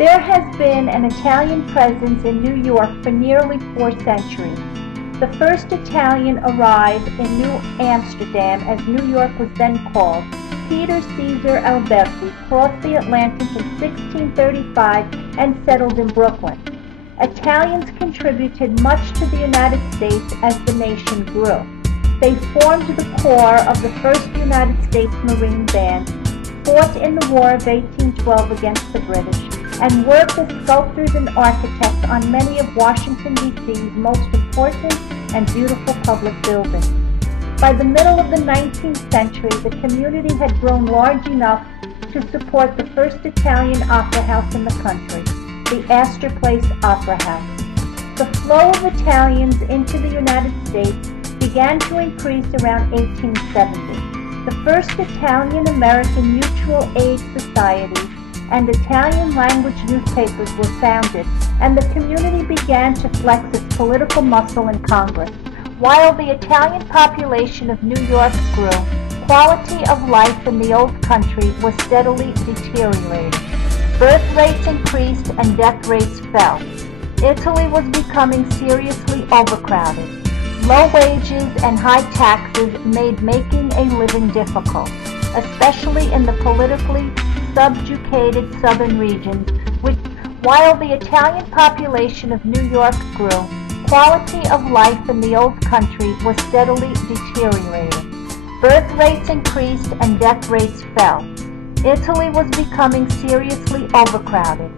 There has been an Italian presence in New York for nearly 4 centuries. The first Italian arrived in New Amsterdam, as New York was then called. Peter Caesar Alberti crossed the Atlantic in 1635 and settled in Brooklyn. Italians contributed much to the United States as the nation grew. They formed the core of the first United States Marine Band, fought in the War of 1812 against the British, and worked as sculptors and architects on many of Washington, D.C.'s most important and beautiful public buildings. By the middle of the 19th century, the community had grown large enough to support the first Italian opera house in the country, the Astor Place Opera House. The flow of Italians into the United States began to increase around 1870. The first Italian-American Mutual Aid Society and Italian-language newspapers were founded, and the community began to flex its political muscle in Congress. While the Italian population of New York grew, quality of life in the old country was steadily deteriorating. Birth rates increased and death rates fell. Italy was becoming seriously overcrowded. Low wages and high taxes made making a living difficult, especially in the politically subjugated southern regions. While the Italian population of New York grew, quality of life in the old country was steadily deteriorating. Birth rates increased and death rates fell. Italy was becoming seriously overcrowded.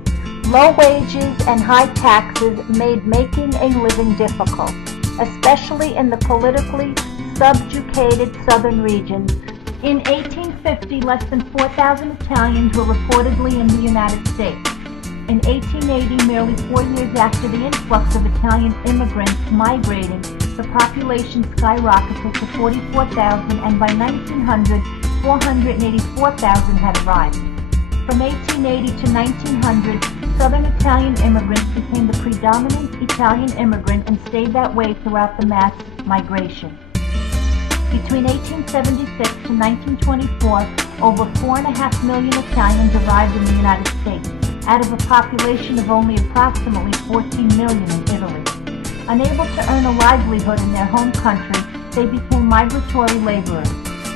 Low wages and high taxes made making a living difficult, especially in the politically subjugated southern regions. In 1850, less than 4,000 Italians were reportedly in the United States. In 1880, merely 4 years after the influx of Italian immigrants migrating, the population skyrocketed to 44,000, and by 1900, 484,000 had arrived. From 1880 to 1900, Southern Italian immigrants became the predominant Italian immigrant and stayed that way throughout the mass migration. Between 1876 to 1924, over 4.5 million Italians arrived in the United States, out of a population of only approximately 14 million in Italy. Unable to earn a livelihood in their home country, they became migratory laborers.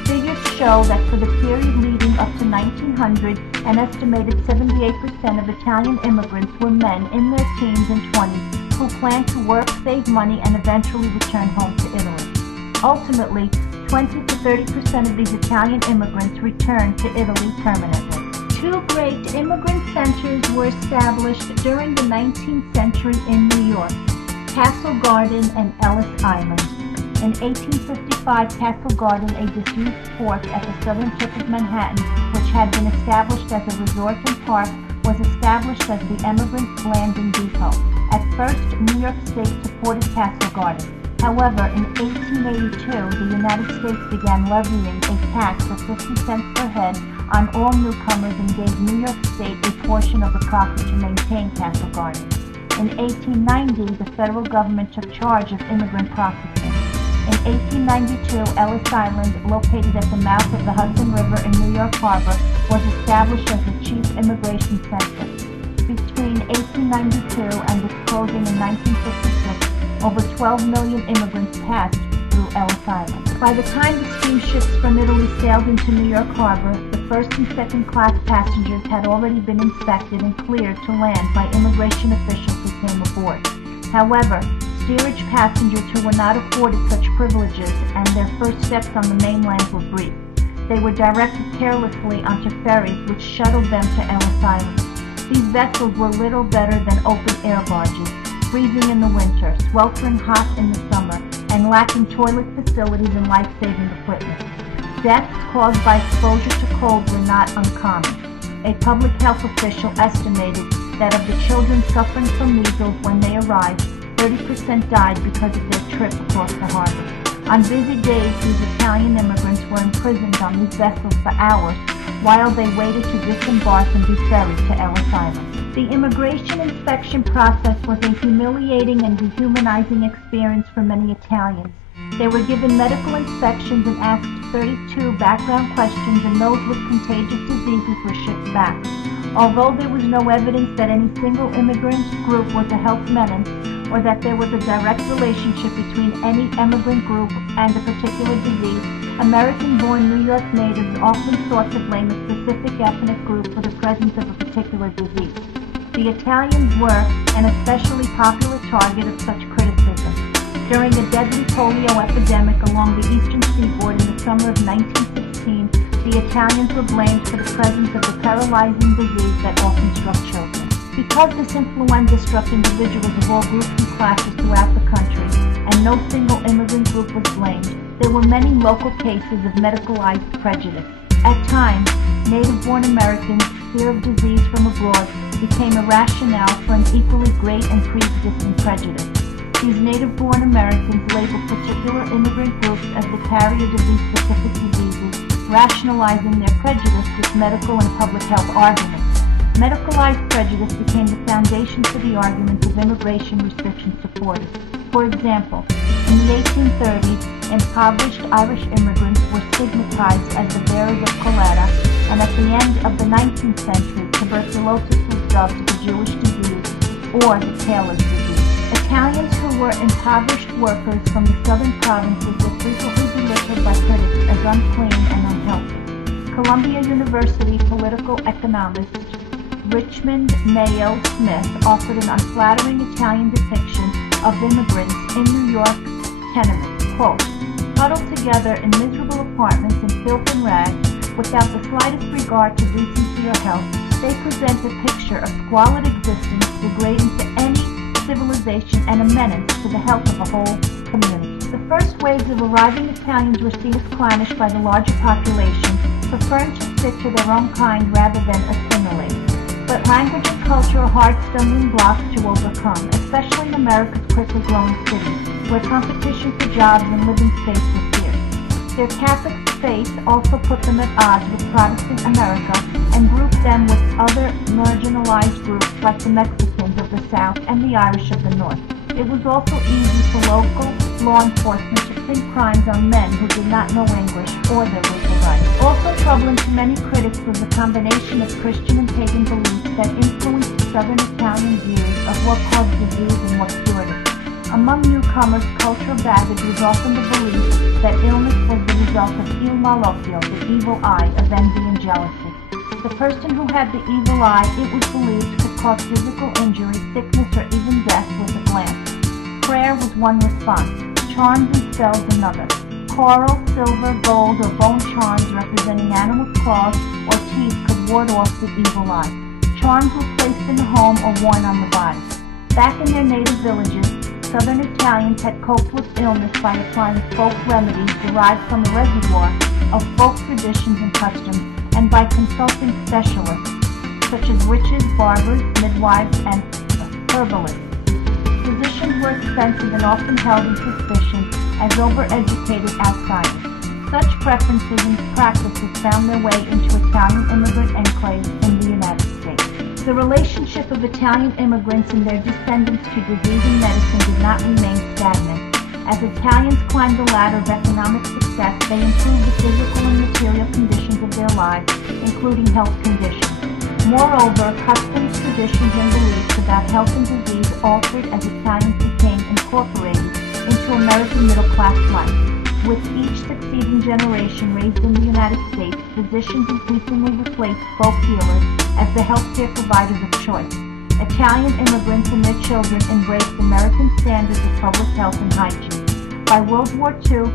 Figures show that for the period leading up to 1900, an estimated 78% of Italian immigrants were men in their teens and 20s who planned to work, save money, and eventually return home to Italy. Ultimately, 20 to 30% of these Italian immigrants returned to Italy permanently. Two great immigrant centers were established during the 19th century in New York: Castle Garden and Ellis Island. In 1855, Castle Garden, a disused port at the southern tip of Manhattan, which had been established as a resort and park, was established as the Emigrants' Landing Depot. At first, New York State supported Castle Garden. However, in 1882, the United States began levying a tax of 50 cents per head on all newcomers and gave New York State a portion of the profit to maintain Castle Garden. In 1890, the federal government took charge of immigrant processing. In 1892, Ellis Island, located at the mouth of the Hudson River in New York Harbor, was established as the chief immigration center. Between 1892 and its closing in 1956, over 12 million immigrants passed through Ellis Island. By the time the steamships from Italy sailed into New York Harbor, the first and second class passengers had already been inspected and cleared to land by immigration officials who came aboard. However, steerage passengers who were not afforded such privileges and their first steps on the mainland were brief. They were directed carelessly onto ferries which shuttled them to Ellis Island. These vessels were little better than open-air barges, freezing in the winter, sweltering hot in the summer, and lacking toilet facilities and life-saving equipment. Deaths caused by exposure to cold were not uncommon. A public health official estimated that of the children suffering from measles when they arrived, 30% died because of their trip across the harbor. On busy days, these Italian immigrants were imprisoned on these vessels for hours while they waited to disembark and be ferried to Ellis Island. The immigration inspection process was a humiliating and dehumanizing experience for many Italians. They were given medical inspections and asked 32 background questions, and those with contagious diseases were shipped back. Although there was no evidence that any single immigrant group was a health menace, or that there was a direct relationship between any immigrant group and a particular disease, American-born New York natives often sought to blame a specific ethnic group for the presence of a particular disease. The Italians were an especially popular target of such criticism. During a deadly polio epidemic along the eastern seaboard in the summer of 1916, the Italians were blamed for the presence of the paralyzing disease that often struck children. Because this influenza struck individuals of all groups and classes throughout the country, and no single immigrant group was blamed, there were many local cases of medicalized prejudice. At times, native-born Americans' fear of disease from abroad became a rationale for an equally great and pre-existing prejudice. These native-born Americans labeled particular immigrant groups as the carriers of these specific diseases, rationalizing their prejudice with medical and public health arguments. Medicalized prejudice became the foundation for the arguments of immigration restriction supporters. For example, in the 1830s, impoverished Irish immigrants were stigmatized as the bearers of cholera, and at the end of the 19th century, tuberculosis was dubbed the Jewish disease or the tailor's disease. Italians who were impoverished workers from the southern provinces were frequently belittled by critics as unclean and unhealthy. Columbia University political economist Richmond Mayo Smith offered an unflattering Italian depiction of immigrants in New York tenements. Quote, huddled together in miserable apartments in filth and rags, without the slightest regard to decency or health, they present a picture of squalid existence degrading to any civilization and a menace to the health of a whole community. The first waves of arriving Italians were seen as clannish by the larger population, preferring to stick to their own kind rather than assimilate. But language and culture are hard stumbling blocks to overcome, especially in America's quickly growing cities, where competition for jobs and living space was fierce. Their Catholic faith also put them at odds with Protestant America and grouped them with other marginalized groups like the Mexicans of the South and the Irish of the North. It was also easy for local law enforcement to pin crimes on men who did not know English or their legal rights. Also troubling to many critics was the combination of Christian and pagan beliefs that influenced Southern Italian views of what caused disease and what cured it. Among newcomers, cultural baggage was often the belief that illness was the result of il malocchio, the evil eye of envy and jealousy. The person who had the evil eye, it was believed, could cause physical injury, sickness, or even death with a glance. Prayer was one response, charms and spells another. Coral, silver, gold, or bone charms representing animals' claws or teeth could ward off the evil eye. Charms were placed in the home or worn on the body. Back in their native villages, Southern Italians had coped with illness by applying folk remedies derived from a reservoir of folk traditions and customs, and by consulting specialists, such as witches, barbers, midwives, and herbalists. Physicians were expensive and often held in suspicion as overeducated outsiders. Such preferences and practices found their way into Italian immigrant enclaves in the United States. The relationship of Italian immigrants and their descendants to disease and medicine did not remain stagnant. As Italians climbed the ladder of economic success, they improved the physical and material conditions of their lives, including health conditions. Moreover, customs, traditions, and beliefs about health and disease altered as Italians became incorporated into American middle-class life. With each succeeding generation raised in the United States, physicians increasingly replaced folk healers as the healthcare providers of choice. Italian immigrants and their children embraced American standards of public health and hygiene. By World War II,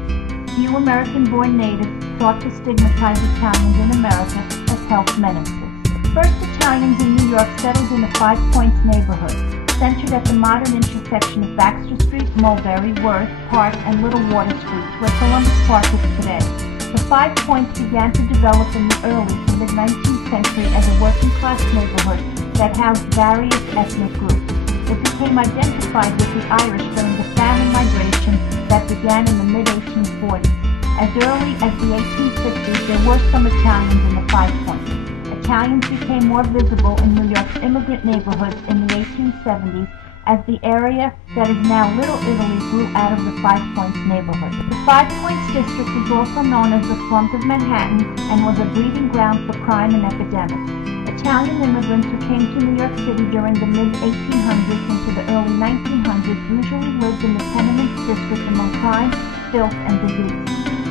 few American-born natives sought to stigmatize Italians in America as health menaces. First Italians in New York settled in the Five Points neighborhood, centered at the modern intersection of Baxter Street, Mulberry, Worth, Park, and Little Water Streets, where Columbus Park is today. The Five Points began to develop in the early to mid-19th century as a working-class neighborhood that housed various ethnic groups. It became identified with the Irish during the famine migration that began in the mid-1840s. As early as the 1850s, there were some Italians in the Five Points. Italians became more visible in New York's immigrant neighborhoods in the 1870s as the area that is now Little Italy grew out of the Five Points neighborhood. The Five Points district is also known as the slums of Manhattan and was a breeding ground for crime and epidemics. Italian immigrants who came to New York City during the mid-1800s into the early 1900s usually lived in the tenement district among crime, filth, and disease.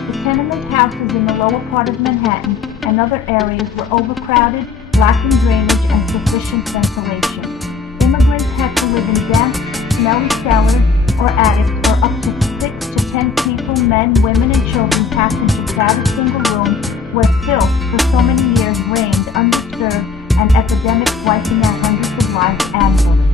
The tenement houses in the lower part of Manhattan and other areas were overcrowded, lacking drainage and sufficient ventilation. Immigrants had to live in damp, smelly cellars or attics, or up to 6 to 10 people, men, women, and children packed into crowded single rooms where filth for so many years reigned undisturbed and epidemics wiping out hundreds of lives annually.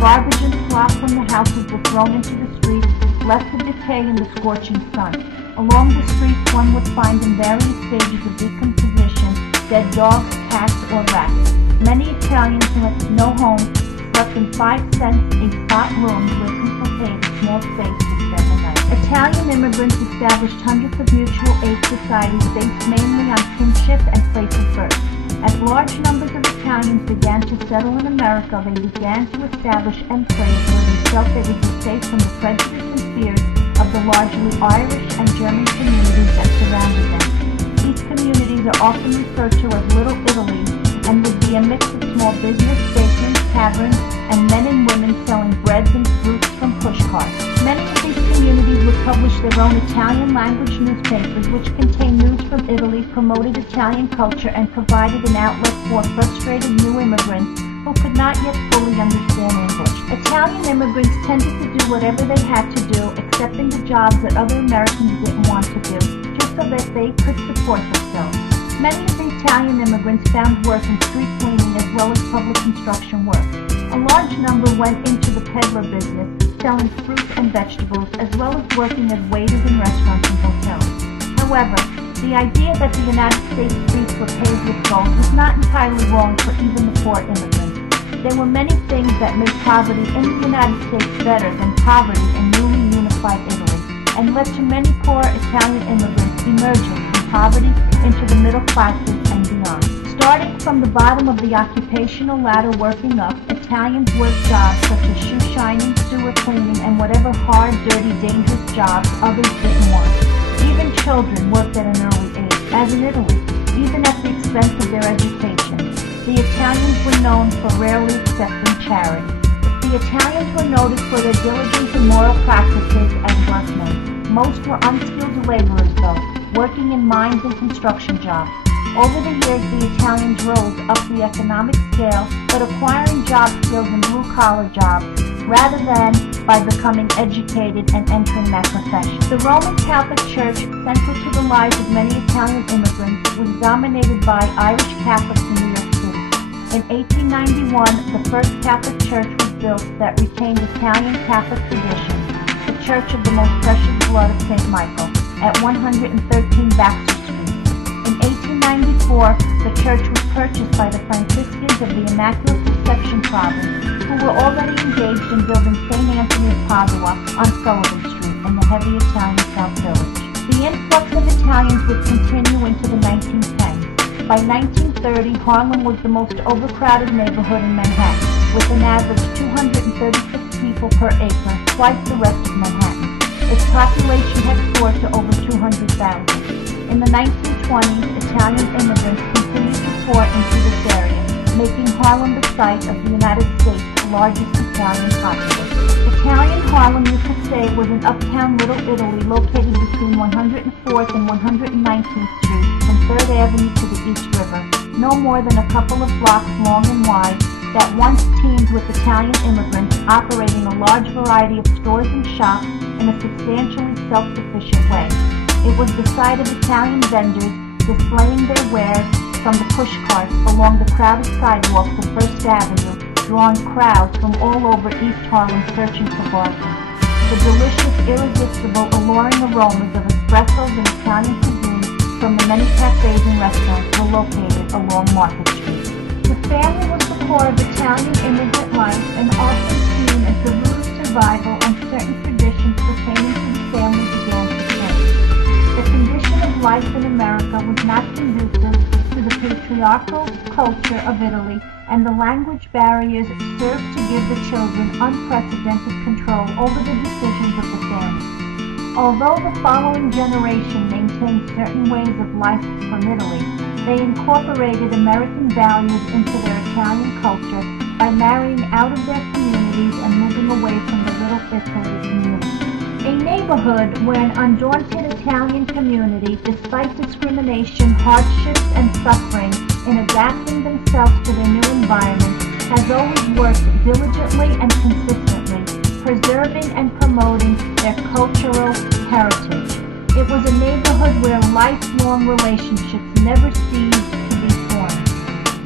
Garbage and slop from the houses were thrown into the streets, left to decay in the scorching sun. Along the streets one would find in various stages of decomposition dead dogs, cats, or rats. Many Italians who had no home slept in 5-cent a spot rooms where people paid a small space to spend the night. Italian immigrants established hundreds of mutual aid societies based mainly on kinship and place of birth. As large numbers of Italians began to settle in America, they began to establish enclaves where they felt they would be safe from the prejudice and fears of the largely Irish and German communities that surrounded them. These communities are often referred to as Little Italy and would be a mix of small business, bakeries, taverns, and men and women selling breads and fruits from pushcarts. Many of these communities would publish their own Italian-language newspapers, which contained news from Italy, promoted Italian culture, and provided an outlet for frustrated new immigrants who could not yet fully understand English. Italian immigrants tended to do whatever they had to do, accepting the jobs that other Americans didn't want to do, just so that they could support themselves. Many of the Italian immigrants found work in street cleaning as well as public construction work. A large number went into the peddler business, selling fruit and vegetables, as well as working as waiters in restaurants and hotels. However, the idea that the United States streets were paved with gold was not entirely wrong for even the poor immigrants. There were many things that made poverty in the United States better than poverty in newly unified Italy, and led to many poor Italian immigrants emerging from poverty into the middle classes and beyond. Starting from the bottom of the occupational ladder working up, Italians worked jobs such as shoe shining, sewer cleaning, and whatever hard, dirty, dangerous jobs others didn't want. Even children worked at an early age, as in Italy, even at the expense of their education. The Italians were known for rarely accepting charity. The Italians were noted for their diligence and moral practices as workmen. Most were unskilled laborers, though, working in mines and construction jobs. Over the years, the Italians rose up the economic scale, but acquiring job skills in blue-collar jobs, rather than by becoming educated and entering that profession. The Roman Catholic Church, central to the lives of many Italian immigrants, was dominated by Irish Catholics in New York City. In 1891, the first Catholic church was built that retained Italian Catholic traditions, the Church of the Most Precious Blood of St. Michael, at 113 Baxter Street. In 1894, the church was purchased by the Franciscans of the Immaculate Conception Province, who were already engaged in building St. Anthony of Padua on Sullivan Street in the heavy Italian South Village. The influx of Italians would continue into the 1910s. By 1930, Harlem was the most overcrowded neighborhood in Manhattan, with an average 236 people per acre, twice the rest of Manhattan. Its population had soared to over 200,000. In the 1920s, Italian immigrants continued to pour into this area, making Harlem the site of the United States' largest Italian populace. Italian Harlem, you could say, was an uptown Little Italy located between 104th and 119th Street from 3rd Avenue to the East River, no more than a couple of blocks long and wide, that once teemed with Italian immigrants operating a large variety of stores and shops in a substantially self-sufficient way. It was the site of Italian vendors displaying their wares from the pushcarts along the crowded sidewalks of First Avenue, drawing crowds from all over East Harlem searching for bargains. The delicious, irresistible, alluring aromas of espressos and Italian cuisine from the many cafes and restaurants were located along Market Street. The family was the core of Italian immigrant life and often seen as the root of survival, and certain traditions pertaining to the family began to change. The condition of life in America was not conducive to the patriarchal culture of Italy, and the language barriers served to give the children unprecedented control over the decisions of the family. Although the following generation maintained certain ways of life from Italy, they incorporated American values into their Italian culture by marrying out of their communities and moving away from the Little Italy community. A neighborhood where an undaunted Italian community, despite discrimination, hardships, and suffering in adapting themselves to their new environment, has always worked diligently and consistently, preserving and promoting their cultural heritage. It was a neighborhood where lifelong relationships never ceased to be formed.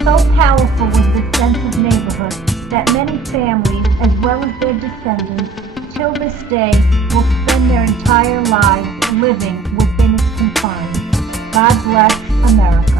So powerful was this sense of neighborhood that many families, as well as their descendants, till this day will spend their entire lives living within its confines. God bless America.